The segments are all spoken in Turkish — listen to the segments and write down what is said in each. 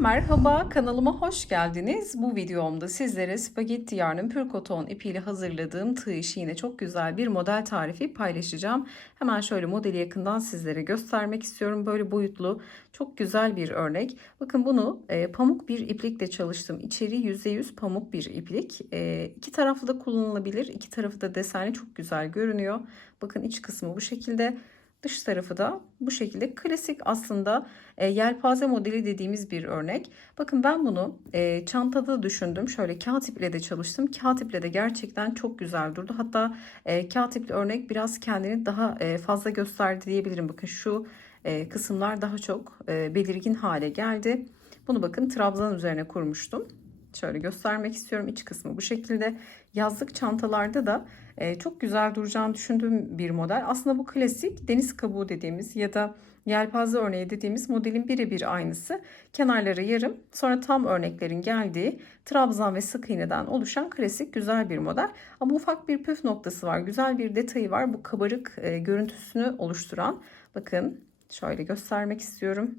Merhaba kanalıma hoş geldiniz. Bu videomda sizlere spagetti yarnın pür koton ipiyle hazırladığım tığ işi yine çok güzel bir model tarifi paylaşacağım. Hemen şöyle modeli yakından sizlere göstermek istiyorum. Böyle boyutlu çok güzel bir örnek. Bakın bunu e, pamuk bir iplikle çalıştım. İçeri %100 pamuk bir iplik. E, iki taraflı da kullanılabilir. İki tarafı da desenli çok güzel görünüyor. Bakın iç kısmı bu şekilde. Dış tarafı da bu şekilde klasik aslında e, yelpaze modeli dediğimiz bir örnek. Bakın ben bunu e, çantada düşündüm. Şöyle kağıt iple de çalıştım. Kağıt iple de gerçekten çok güzel durdu. Hatta e, kağıt ipli örnek biraz kendini daha e, fazla gösterdi diyebilirim. Bakın şu e, kısımlar daha çok e, belirgin hale geldi. Bunu bakın trabzan üzerine kurmuştum. Şöyle göstermek istiyorum. İç kısmı bu şekilde. Yazlık çantalarda da e, çok güzel duracağını düşündüğüm bir model. Aslında bu klasik deniz kabuğu dediğimiz ya da yelpaze örneği dediğimiz modelin birebir aynısı. Kenarları yarım sonra tam örneklerin geldiği trabzan ve sık iğneden oluşan klasik güzel bir model. Ama ufak bir püf noktası var. Güzel bir detayı var. Bu kabarık e, görüntüsünü oluşturan. Bakın şöyle göstermek istiyorum.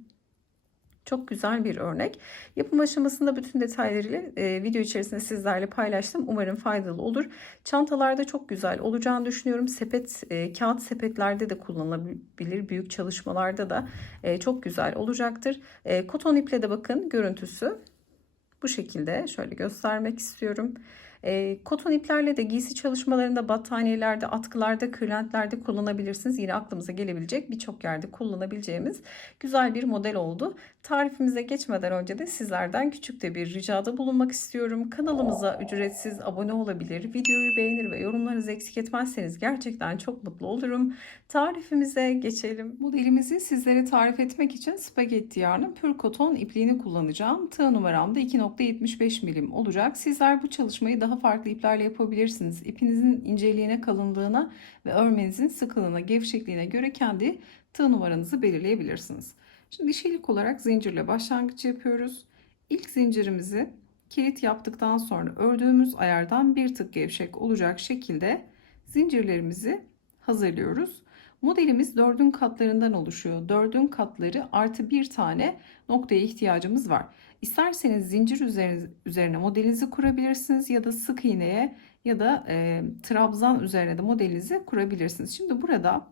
Çok güzel bir örnek. Yapım aşamasında bütün detaylarıyla e, video içerisinde sizlerle paylaştım. Umarım faydalı olur. Çantalarda çok güzel olacağını düşünüyorum. Sepet, e, kağıt sepetlerde de kullanılabilir. Büyük çalışmalarda da e, çok güzel olacaktır. E, koton iple de bakın görüntüsü bu şekilde şöyle göstermek istiyorum. E, koton iplerle de giysi çalışmalarında, battaniyelerde, atkılarda, kırlentlerde kullanabilirsiniz. Yine aklımıza gelebilecek birçok yerde kullanabileceğimiz güzel bir model oldu. Tarifimize geçmeden önce de sizlerden küçük de bir ricada bulunmak istiyorum. Kanalımıza ücretsiz abone olabilir, videoyu beğenir ve yorumlarınızı eksik etmezseniz gerçekten çok mutlu olurum. Tarifimize geçelim. Modelimizi sizlere tarif etmek için spagetti yarnı pür koton ipliğini kullanacağım. Tığ numaram da 2.75 milim olacak. Sizler bu çalışmayı daha farklı iplerle yapabilirsiniz. İpinizin inceliğine, kalınlığına ve örmenizin sıkılığına, gevşekliğine göre kendi tığ numaranızı belirleyebilirsiniz. Şimdi dişilik olarak zincirle başlangıç yapıyoruz. İlk zincirimizi kilit yaptıktan sonra ördüğümüz ayardan bir tık gevşek olacak şekilde zincirlerimizi hazırlıyoruz. Modelimiz dördün katlarından oluşuyor. Dördün katları artı bir tane noktaya ihtiyacımız var. İsterseniz zincir üzerine, modelinizi kurabilirsiniz ya da sık iğneye ya da e, trabzan üzerine de modelinizi kurabilirsiniz. Şimdi burada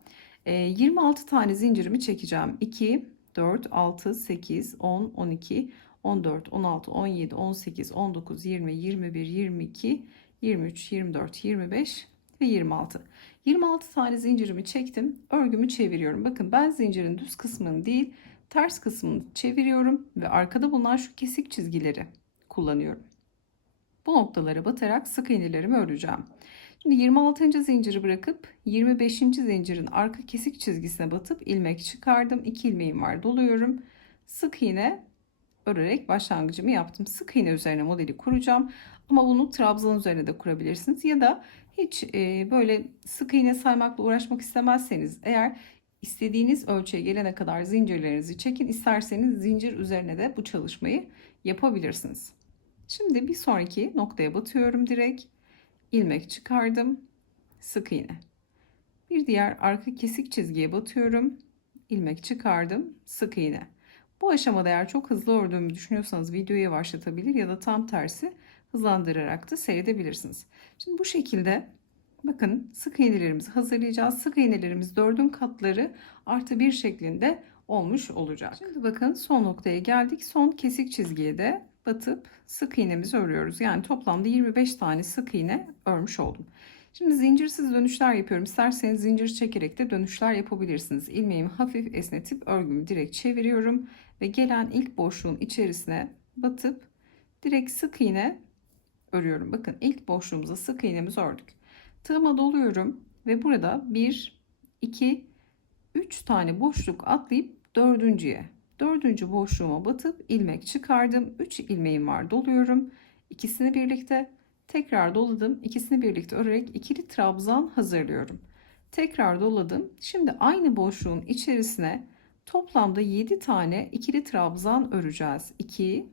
e, 26 tane zincirimi çekeceğim. 2, 4, 6, 8, 10, 12, 14, 16, 17, 18, 19, 20, 21, 22, 23, 24, 25 ve 26. 26 tane zincirimi çektim. Örgümü çeviriyorum. Bakın ben zincirin düz kısmını değil ters kısmını çeviriyorum ve arkada bulunan şu kesik çizgileri kullanıyorum. Bu noktalara batarak sık iğnelerimi öreceğim. Şimdi 26. zinciri bırakıp 25. zincirin arka kesik çizgisine batıp ilmek çıkardım. 2 ilmeğim var doluyorum. Sık iğne örerek başlangıcımı yaptım. Sık iğne üzerine modeli kuracağım. Ama bunu trabzan üzerine de kurabilirsiniz. Ya da hiç e, böyle sık iğne saymakla uğraşmak istemezseniz eğer istediğiniz ölçüye gelene kadar zincirlerinizi çekin. İsterseniz zincir üzerine de bu çalışmayı yapabilirsiniz. Şimdi bir sonraki noktaya batıyorum direkt. ilmek çıkardım. Sık iğne. Bir diğer arka kesik çizgiye batıyorum. ilmek çıkardım. Sık iğne. Bu aşamada eğer çok hızlı ördüğümü düşünüyorsanız videoyu yavaşlatabilir ya da tam tersi hızlandırarak da seyredebilirsiniz. Şimdi bu şekilde bakın sık iğnelerimizi hazırlayacağız. Sık iğnelerimiz dördün katları artı bir şeklinde olmuş olacak. Şimdi bakın son noktaya geldik. Son kesik çizgiye de batıp sık iğnemizi örüyoruz. Yani toplamda 25 tane sık iğne örmüş oldum. Şimdi zincirsiz dönüşler yapıyorum. İsterseniz zincir çekerek de dönüşler yapabilirsiniz. İlmeğimi hafif esnetip örgümü direkt çeviriyorum ve gelen ilk boşluğun içerisine batıp direkt sık iğne örüyorum. Bakın ilk boşluğumuza sık iğnemizi ördük. Tığıma doluyorum ve burada 1 2 3 tane boşluk atlayıp dördüncüye dördüncü boşluğuma batıp ilmek çıkardım. 3 ilmeğim var doluyorum. İkisini birlikte tekrar doladım. İkisini birlikte örerek ikili trabzan hazırlıyorum. Tekrar doladım. Şimdi aynı boşluğun içerisine toplamda 7 tane ikili trabzan öreceğiz. 2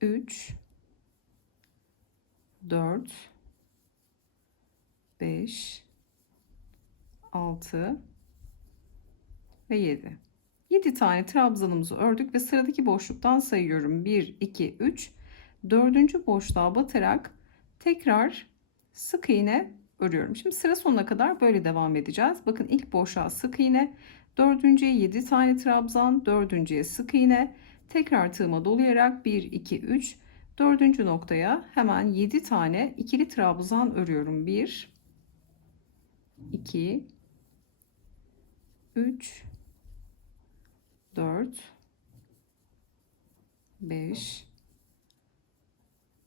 3 4 5 6 ve 7. 7 tane trabzanımızı ördük ve sıradaki boşluktan sayıyorum. 1, 2, 3. Dördüncü boşluğa batarak tekrar sık iğne örüyorum. Şimdi sıra sonuna kadar böyle devam edeceğiz. Bakın ilk boşluğa sık iğne, dördüncüye 7 tane trabzan, dördüncüye sık iğne, tekrar tığıma dolayarak 1, 2, 3, dördüncü noktaya hemen 7 tane ikili trabzan örüyorum. 1, 2, 3, 4, 5,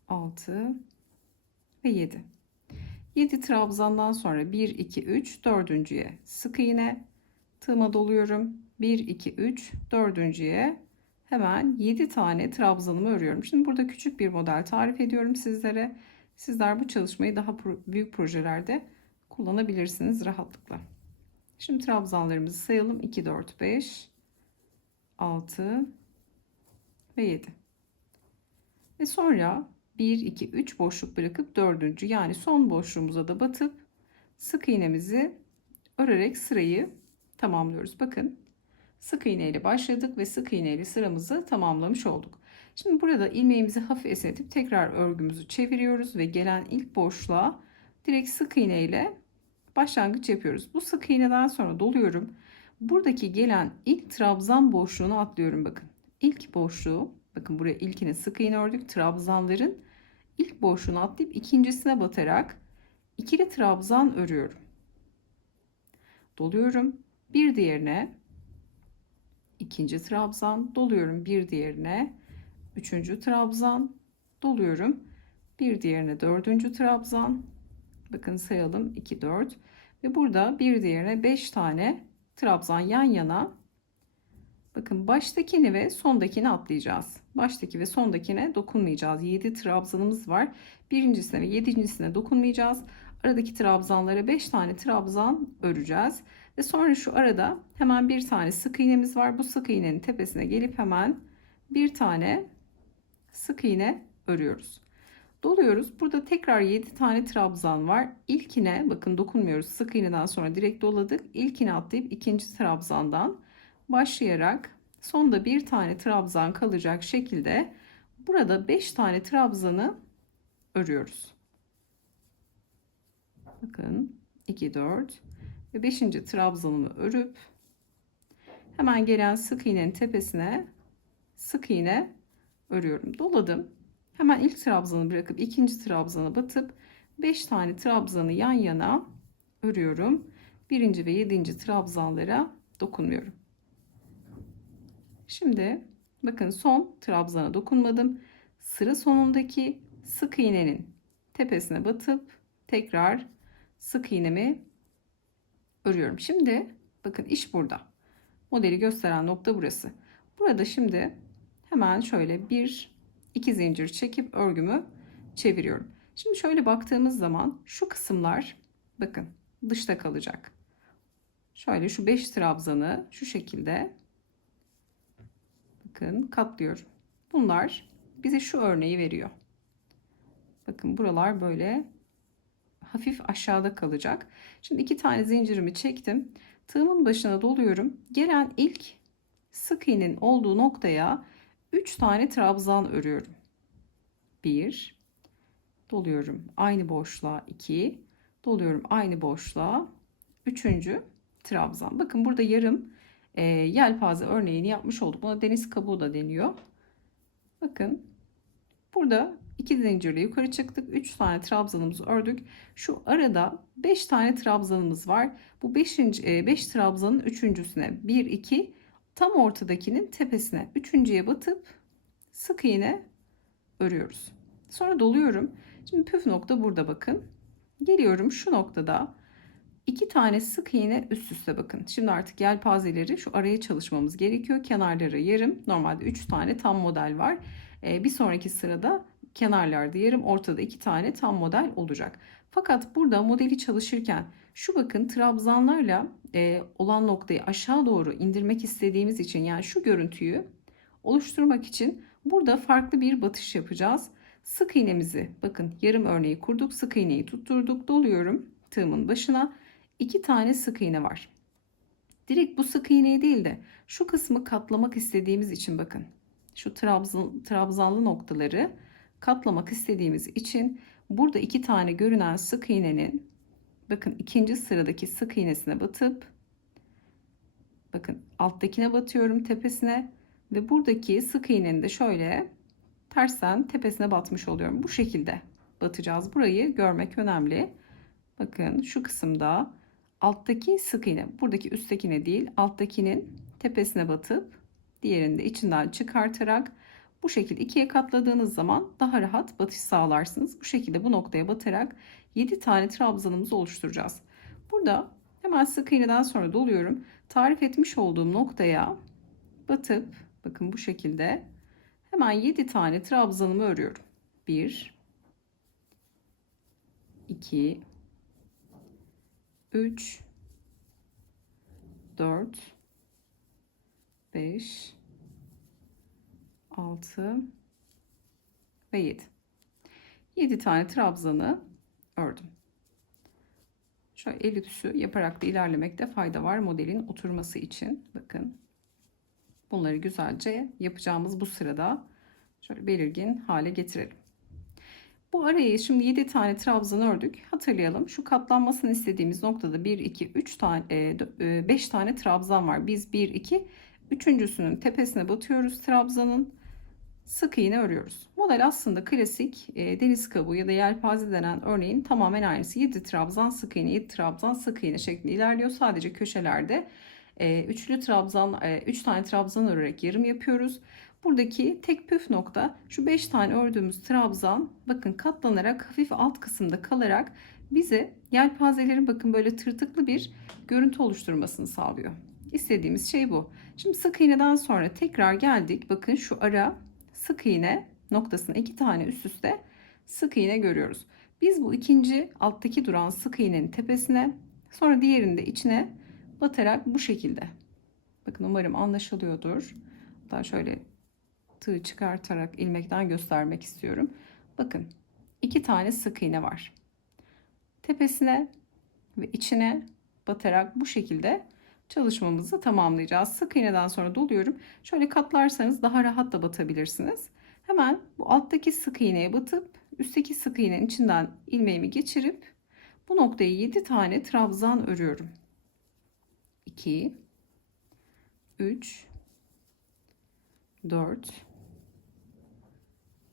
6 ve 7. 7 trabzandan sonra 1 2 3 dördüncüye sık iğne tığıma doluyorum. 1 2 3 dördüncüye hemen 7 tane trabzanımı örüyorum. Şimdi burada küçük bir model tarif ediyorum sizlere. Sizler bu çalışmayı daha büyük projelerde kullanabilirsiniz rahatlıkla. Şimdi trabzanlarımızı sayalım. 2 4 5 6 ve 7. Ve sonra 1 2 3 boşluk bırakıp dördüncü yani son boşluğumuza da batıp sık iğnemizi örerek sırayı tamamlıyoruz. Bakın sık iğne ile başladık ve sık iğne ile sıramızı tamamlamış olduk. Şimdi burada ilmeğimizi hafif esnetip tekrar örgümüzü çeviriyoruz ve gelen ilk boşluğa direkt sık iğne ile başlangıç yapıyoruz. Bu sık iğneden sonra doluyorum. Buradaki gelen ilk trabzan boşluğunu atlıyorum bakın. İlk boşluğu bakın buraya ilkine sık iğne ördük. Trabzanların ilk boşluğunu atlayıp ikincisine batarak ikili trabzan örüyorum. Doluyorum. Bir diğerine ikinci trabzan doluyorum. Bir diğerine üçüncü trabzan doluyorum. Bir diğerine dördüncü trabzan. Bakın sayalım 2 4 ve burada bir diğerine 5 tane trabzan yan yana. Bakın baştakini ve sondakini atlayacağız. Baştaki ve sondakine dokunmayacağız. 7 trabzanımız var. Birincisine ve yedincisine dokunmayacağız. Aradaki trabzanlara 5 tane trabzan öreceğiz. Ve sonra şu arada hemen bir tane sık iğnemiz var. Bu sık iğnenin tepesine gelip hemen bir tane sık iğne örüyoruz. Doluyoruz. Burada tekrar 7 tane trabzan var. İlkine bakın dokunmuyoruz. Sık iğneden sonra direkt doladık. İlkine atlayıp ikinci trabzandan başlayarak sonda bir tane trabzan kalacak şekilde burada 5 tane trabzanı örüyoruz. Bakın 2 4 ve 5. trabzanımı örüp hemen gelen sık iğnenin tepesine sık iğne örüyorum. Doladım. Hemen ilk trabzanı bırakıp ikinci trabzana batıp 5 tane trabzanı yan yana örüyorum. Birinci ve yedinci trabzanlara dokunmuyorum. Şimdi bakın son trabzana dokunmadım. Sıra sonundaki sık iğnenin tepesine batıp tekrar sık iğnemi örüyorum. Şimdi bakın iş burada. Modeli gösteren nokta burası. Burada şimdi hemen şöyle bir iki zincir çekip örgümü çeviriyorum. Şimdi şöyle baktığımız zaman şu kısımlar bakın dışta kalacak. Şöyle şu 5 trabzanı şu şekilde bakın katlıyorum. Bunlar bize şu örneği veriyor. Bakın buralar böyle hafif aşağıda kalacak. Şimdi iki tane zincirimi çektim. Tığımın başına doluyorum. Gelen ilk sık iğnenin olduğu noktaya 3 tane trabzan örüyorum. 1 doluyorum aynı boşluğa 2 doluyorum aynı boşluğa 3. trabzan. Bakın burada yarım e, yelpaze örneğini yapmış olduk. Buna deniz kabuğu da deniyor. Bakın burada iki zincirle yukarı çıktık. 3 tane trabzanımızı ördük. Şu arada 5 tane trabzanımız var. Bu 5. 5 trabzanın üçüncüsüne 1 2 tam ortadakinin tepesine üçüncüye batıp sık iğne örüyoruz. Sonra doluyorum. Şimdi püf nokta burada bakın. Geliyorum şu noktada iki tane sık iğne üst üste bakın. Şimdi artık yelpazeleri şu araya çalışmamız gerekiyor. Kenarları yarım. Normalde 3 tane tam model var. Ee, bir sonraki sırada kenarlarda yarım ortada iki tane tam model olacak. Fakat burada modeli çalışırken şu bakın trabzanlarla e, olan noktayı aşağı doğru indirmek istediğimiz için yani şu görüntüyü oluşturmak için burada farklı bir batış yapacağız. Sık iğnemizi bakın yarım örneği kurduk. Sık iğneyi tutturduk. Doluyorum tığımın başına. iki tane sık iğne var. direkt bu sık iğneyi değil de şu kısmı katlamak istediğimiz için bakın. Şu trabzan, trabzanlı noktaları katlamak istediğimiz için burada iki tane görünen sık iğnenin bakın ikinci sıradaki sık iğnesine batıp bakın alttakine batıyorum tepesine ve buradaki sık iğnenin de şöyle tersten tepesine batmış oluyorum. Bu şekilde batacağız. Burayı görmek önemli. Bakın şu kısımda alttaki sık iğne, buradaki üsttekine değil, alttakinin tepesine batıp diğerini de içinden çıkartarak bu şekilde ikiye katladığınız zaman daha rahat batış sağlarsınız. Bu şekilde bu noktaya batarak 7 tane trabzanımızı oluşturacağız. Burada hemen sık iğneden sonra doluyorum. Tarif etmiş olduğum noktaya batıp bakın bu şekilde hemen 7 tane trabzanımı örüyorum. 1 2 3 4 5 6 ve 7. 7 tane trabzanı ördüm. Şöyle el ütüsü yaparak da ilerlemekte fayda var modelin oturması için. Bakın. Bunları güzelce yapacağımız bu sırada şöyle belirgin hale getirelim. Bu arayı şimdi 7 tane trabzan ördük. Hatırlayalım. Şu katlanmasını istediğimiz noktada 1 2 3 tane 5 tane trabzan var. Biz 1 2 üçüncüsünün tepesine batıyoruz trabzanın. Sık iğne örüyoruz. Model aslında klasik e, deniz kabuğu ya da yelpaze denen örneğin tamamen aynısı. 7 trabzan sık iğne, 7 trabzan sık iğne şeklinde ilerliyor. Sadece köşelerde e, üçlü trabzan, 3 e, tane trabzan örerek yarım yapıyoruz. Buradaki tek püf nokta şu 5 tane ördüğümüz trabzan bakın katlanarak hafif alt kısımda kalarak bize yelpazelerin bakın böyle tırtıklı bir görüntü oluşturmasını sağlıyor. İstediğimiz şey bu. Şimdi sık iğneden sonra tekrar geldik. Bakın şu ara sık iğne noktasına iki tane üst üste sık iğne görüyoruz. Biz bu ikinci alttaki duran sık iğnenin tepesine sonra diğerinde içine batarak bu şekilde. Bakın umarım anlaşılıyordur. Daha şöyle tığ çıkartarak ilmekten göstermek istiyorum. Bakın iki tane sık iğne var. Tepesine ve içine batarak bu şekilde çalışmamızı tamamlayacağız. Sık iğneden sonra doluyorum. Şöyle katlarsanız daha rahat da batabilirsiniz. Hemen bu alttaki sık iğneye batıp üstteki sık iğnenin içinden ilmeğimi geçirip bu noktayı 7 tane trabzan örüyorum. 2 3 4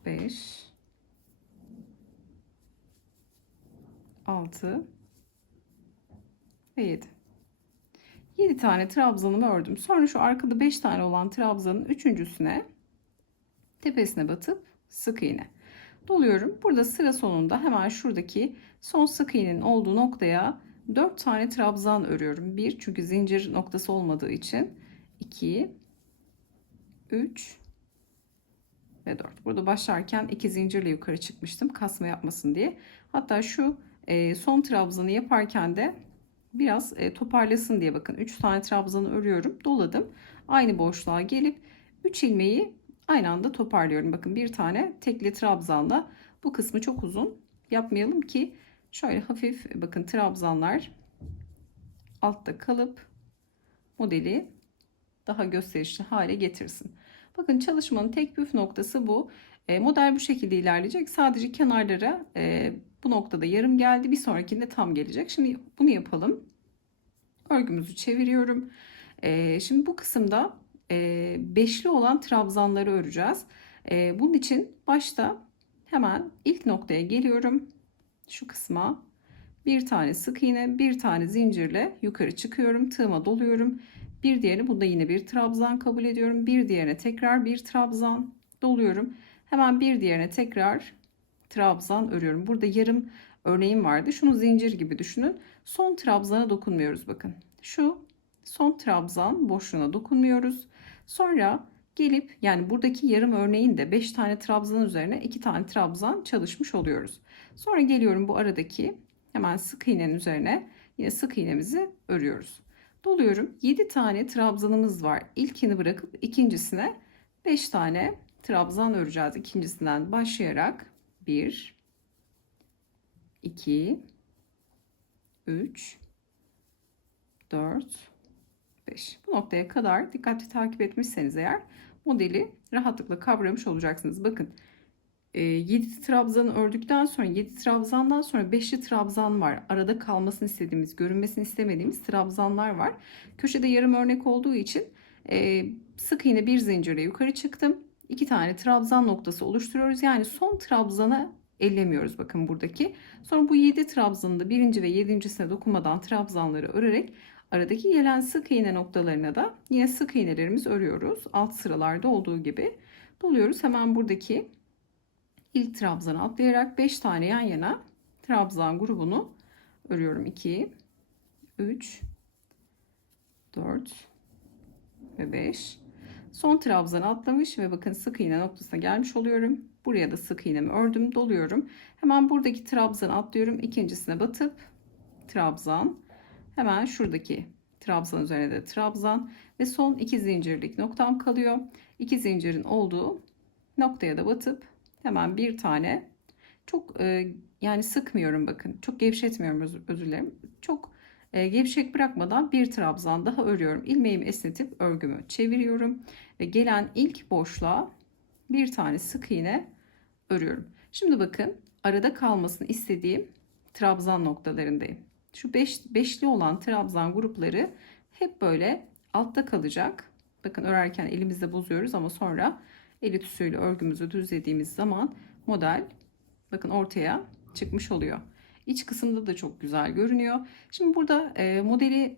5 6 ve 7. 7 tane trabzanımı ördüm. Sonra şu arkada 5 tane olan trabzanın üçüncüsüne tepesine batıp sık iğne doluyorum. Burada sıra sonunda hemen şuradaki son sık iğnenin olduğu noktaya 4 tane trabzan örüyorum. 1 çünkü zincir noktası olmadığı için 2 3 ve 4. Burada başlarken 2 zincirle yukarı çıkmıştım kasma yapmasın diye. Hatta şu e, son trabzanı yaparken de biraz e, toparlasın diye bakın. 3 tane trabzanı örüyorum doladım. Aynı boşluğa gelip 3 ilmeği aynı anda toparlıyorum. Bakın bir tane tekli trabzanla. Bu kısmı çok uzun. Yapmayalım ki şöyle hafif bakın trabzanlar altta kalıp modeli daha gösterişli hale getirsin bakın çalışmanın tek püf noktası bu e, model bu şekilde ilerleyecek sadece kenarlara e, bu noktada yarım geldi. Bir sonrakinde tam gelecek. Şimdi bunu yapalım. Örgümüzü çeviriyorum. Ee, şimdi bu kısımda e, beşli olan trabzanları öreceğiz. E, bunun için başta hemen ilk noktaya geliyorum. Şu kısma bir tane sık iğne, bir tane zincirle yukarı çıkıyorum. Tığıma doluyorum. Bir diğerini bunda yine bir trabzan kabul ediyorum. Bir diğerine tekrar bir trabzan doluyorum. Hemen bir diğerine tekrar trabzan örüyorum. Burada yarım örneğim vardı. Şunu zincir gibi düşünün. Son trabzana dokunmuyoruz bakın. Şu son trabzan boşluğuna dokunmuyoruz. Sonra gelip yani buradaki yarım örneğin de 5 tane trabzan üzerine 2 tane trabzan çalışmış oluyoruz. Sonra geliyorum bu aradaki hemen sık iğnenin üzerine yine sık iğnemizi örüyoruz. Doluyorum. 7 tane trabzanımız var. İlkini bırakıp ikincisine 5 tane trabzan öreceğiz. İkincisinden başlayarak 1 2 3 4 5. Bu noktaya kadar dikkatli takip etmişseniz eğer modeli rahatlıkla kavramış olacaksınız. Bakın 7 trabzanı ördükten sonra 7 trabzandan sonra 5'li trabzan var. Arada kalmasını istediğimiz, görünmesini istemediğimiz trabzanlar var. Köşede yarım örnek olduğu için e, sık iğne bir zincirle yukarı çıktım. 2 tane trabzan noktası oluşturuyoruz. Yani son trabzana ellemiyoruz bakın buradaki. Sonra bu 7 trabzanı da birinci ve yedincisine dokunmadan trabzanları örerek aradaki gelen sık iğne noktalarına da yine sık iğnelerimiz örüyoruz. Alt sıralarda olduğu gibi doluyoruz. Hemen buradaki ilk trabzanı atlayarak 5 tane yan yana trabzan grubunu örüyorum. 2 3 4 ve 5 son trabzanı atlamış ve bakın sık iğne noktasına gelmiş oluyorum. Buraya da sık iğnemi ördüm, doluyorum. Hemen buradaki trabzanı atlıyorum. ikincisine batıp trabzan. Hemen şuradaki trabzan üzerine de trabzan ve son iki zincirlik noktam kalıyor. İki zincirin olduğu noktaya da batıp hemen bir tane çok e, yani sıkmıyorum bakın. Çok gevşetmiyorum özür, özür dilerim. Çok e, gevşek bırakmadan bir trabzan daha örüyorum. İlmeğimi esnetip örgümü çeviriyorum ve gelen ilk boşluğa bir tane sık iğne örüyorum. Şimdi bakın arada kalmasını istediğim trabzan noktalarındayım. Şu beş, beşli olan trabzan grupları hep böyle altta kalacak. Bakın örerken elimizde bozuyoruz ama sonra el ütüsüyle örgümüzü düzlediğimiz zaman model bakın ortaya çıkmış oluyor. İç kısımda da çok güzel görünüyor. Şimdi burada e, modeli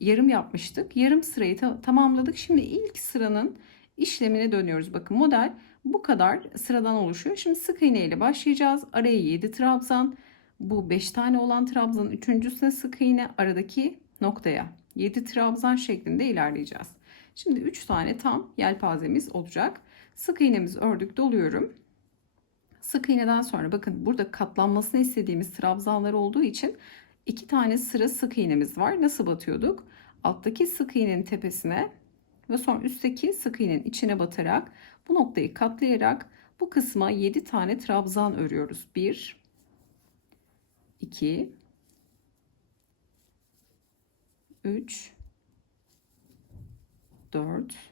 yarım yapmıştık. Yarım sırayı ta tamamladık. Şimdi ilk sıranın işlemine dönüyoruz. Bakın model bu kadar sıradan oluşuyor. Şimdi sık iğne ile başlayacağız. Araya 7 trabzan. Bu 5 tane olan trabzanın üçüncüsüne sık iğne aradaki noktaya 7 trabzan şeklinde ilerleyeceğiz. Şimdi 3 tane tam yelpazemiz olacak. Sık iğnemizi ördük doluyorum. Sık iğneden sonra bakın burada katlanmasını istediğimiz trabzanlar olduğu için iki tane sıra sık iğnemiz var. Nasıl batıyorduk? Alttaki sık iğnenin tepesine ve sonra üstteki sık iğnenin içine batarak bu noktayı katlayarak bu kısma 7 tane trabzan örüyoruz. 1 2 3 4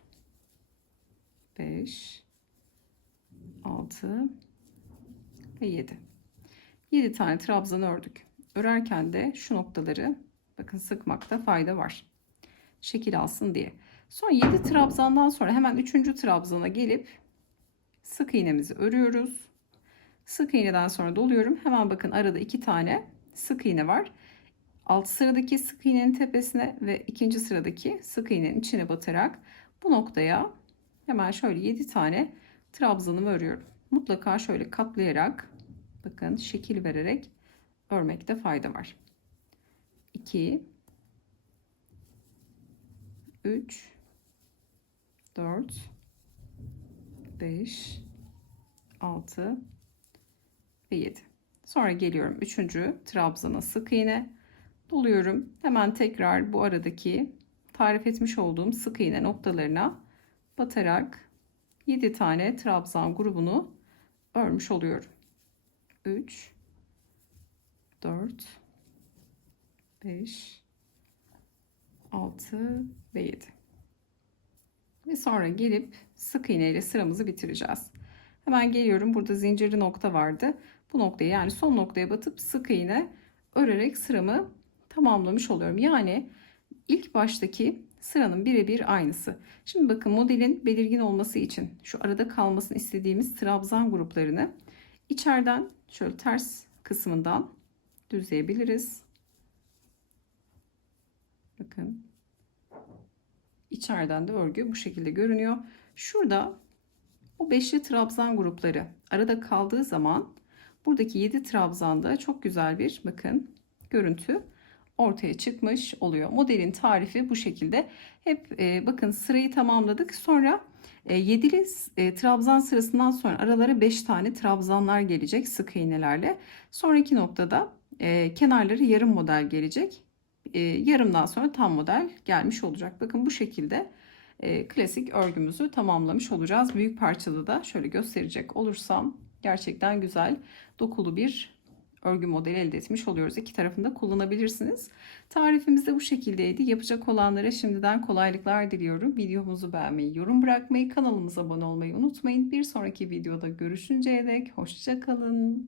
5 6 ve 7. 7 tane trabzan ördük. Örerken de şu noktaları bakın sıkmakta fayda var. Şekil alsın diye. Sonra 7 trabzandan sonra hemen 3. trabzana gelip sık iğnemizi örüyoruz. Sık iğneden sonra doluyorum. Hemen bakın arada 2 tane sık iğne var. Alt sıradaki sık iğnenin tepesine ve ikinci sıradaki sık iğnenin içine batarak bu noktaya hemen şöyle 7 tane trabzanımı örüyorum. Mutlaka şöyle katlayarak bakın şekil vererek örmekte fayda var. 2 3 4 5 6 ve 7. Sonra geliyorum 3. trabzana sık iğne doluyorum. Hemen tekrar bu aradaki tarif etmiş olduğum sık iğne noktalarına batarak 7 tane trabzan grubunu örmüş oluyorum. 3 4 5 6 ve 7 ve sonra gelip sık iğne ile sıramızı bitireceğiz. Hemen geliyorum burada zincirli nokta vardı. Bu noktaya yani son noktaya batıp sık iğne örerek sıramı tamamlamış oluyorum. Yani ilk baştaki sıranın birebir aynısı. Şimdi bakın modelin belirgin olması için şu arada kalmasını istediğimiz trabzan gruplarını içeriden şöyle ters kısmından düzleyebiliriz. Bakın. içeriden de örgü bu şekilde görünüyor. Şurada bu beşli trabzan grupları arada kaldığı zaman buradaki 7 trabzanda çok güzel bir bakın görüntü ortaya çıkmış oluyor. Modelin tarifi bu şekilde. Hep e, bakın sırayı tamamladık. Sonra e, yedili e, trabzan sırasından sonra aralara 5 tane trabzanlar gelecek sık iğnelerle. Sonraki noktada e, kenarları yarım model gelecek. E, yarımdan sonra tam model gelmiş olacak. Bakın bu şekilde e, klasik örgümüzü tamamlamış olacağız. Büyük parçada da şöyle gösterecek olursam gerçekten güzel dokulu bir örgü modeli elde etmiş oluyoruz. İki tarafında kullanabilirsiniz. Tarifimiz de bu şekildeydi. Yapacak olanlara şimdiden kolaylıklar diliyorum. Videomuzu beğenmeyi, yorum bırakmayı, kanalımıza abone olmayı unutmayın. Bir sonraki videoda görüşünceye dek hoşça kalın.